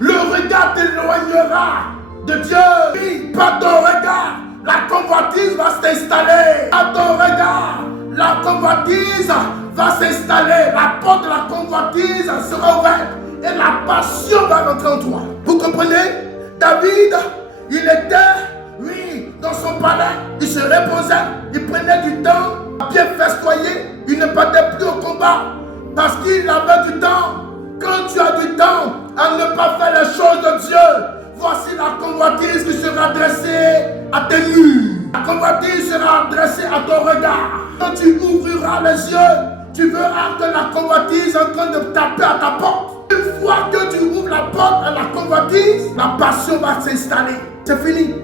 Le regard t'éloignera de Dieu. Oui, par ton regard, la convoitise va s'installer. Par ton regard, la convoitise va s'installer. La porte de la convoitise sera ouverte et la passion va rentrer en toi. Vous comprenez? David, il était, oui, dans son palais. Il se reposait. Il prenait du temps à bien festoyer. Il ne partait plus au combat parce qu'il avait du temps. Quand tu as du temps à ne pas faire les choses de Dieu, voici la convoitise qui sera dressée à tes murs. La convoitise sera adressée à ton regard. Quand tu ouvriras les yeux, tu verras que la convoitise est en train de taper à ta porte. Une fois que tu ouvres la porte à la convoitise, la passion va s'installer. C'est fini.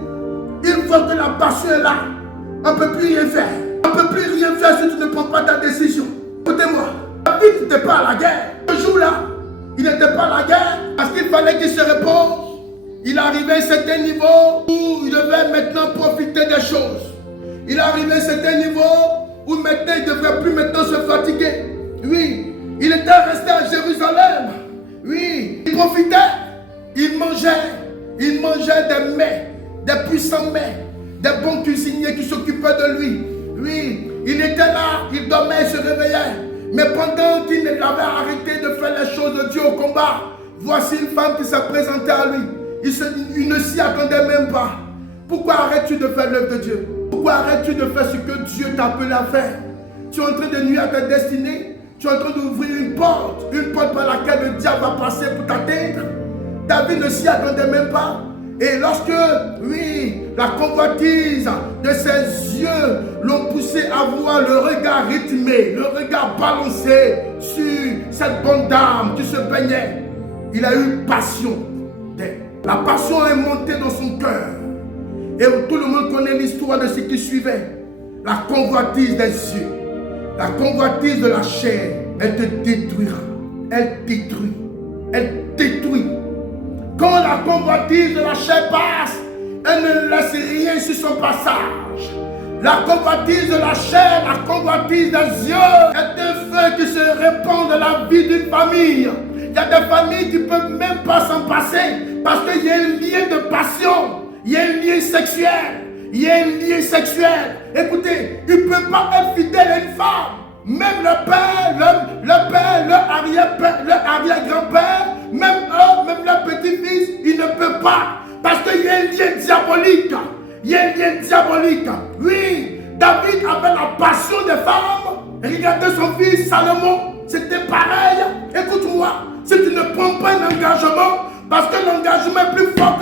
Une fois que la passion est là, on ne peut plus rien faire. On ne peut plus rien faire si tu ne prends pas ta décision. Écoutez-moi, David n'était pas à la guerre. Ce jour-là, il n'était pas à la guerre parce qu'il fallait qu'il se repose. Il arrivait à un certain niveau où il devait maintenant profiter des choses. Il arrivait à un certain niveau où maintenant il ne devrait plus maintenant se fatiguer. Oui, il était resté à Jérusalem. Oui, il profitait. Il mangeait des mets, des puissants mets, des bons cuisiniers qui s'occupaient de lui. Oui, il était là, il dormait, il se réveillait. Mais pendant qu'il avait arrêté de faire les choses de Dieu au combat, voici une femme qui s'est présentée à lui. Il ne s'y attendait même pas. Pourquoi arrêtes-tu de faire l'œuvre de Dieu? Pourquoi arrêtes-tu de faire ce que Dieu t'a appelé à faire? Tu es en train de nuire à ta destinée. Tu es en train d'ouvrir une porte par laquelle le diable va passer pour t'atteindre. David ne s'y attendait même pas. Et lorsque, oui, la convoitise de ses yeux l'ont poussé à voir le regard rythmé, le regard balancé sur cette bonne dame qui se baignait, il a eu passion. La passion est montée dans son cœur. Et tout le monde connaît l'histoire de ce qui suivait. La convoitise des yeux, la convoitise de la chair, elle te détruira. Elle détruit. Elle détruit. Quand la convoitise de la chair passe, elle ne laisse rien sur son passage. La convoitise de la chair, la convoitise des yeux est un feu qui se répand dans la vie d'une famille. Il y a des familles qui ne peuvent même pas s'en passer parce qu'il y a un lien de passion, il y a un lien sexuel, il y a un lien sexuel. Écoutez, il ne peut pas être fidèle à une femme. Même le père, le arrière-père, le arrière-grand-père, même eux, même leur petit-fils, ils ne peuvent pas. Parce qu'il y a un lien diabolique. Il y a un lien diabolique. Oui, David avait la passion des femmes. Regardez son fils Salomon, c'était pareil. Écoute-moi, si tu ne prends pas un engagement, parce que l'engagement est plus fort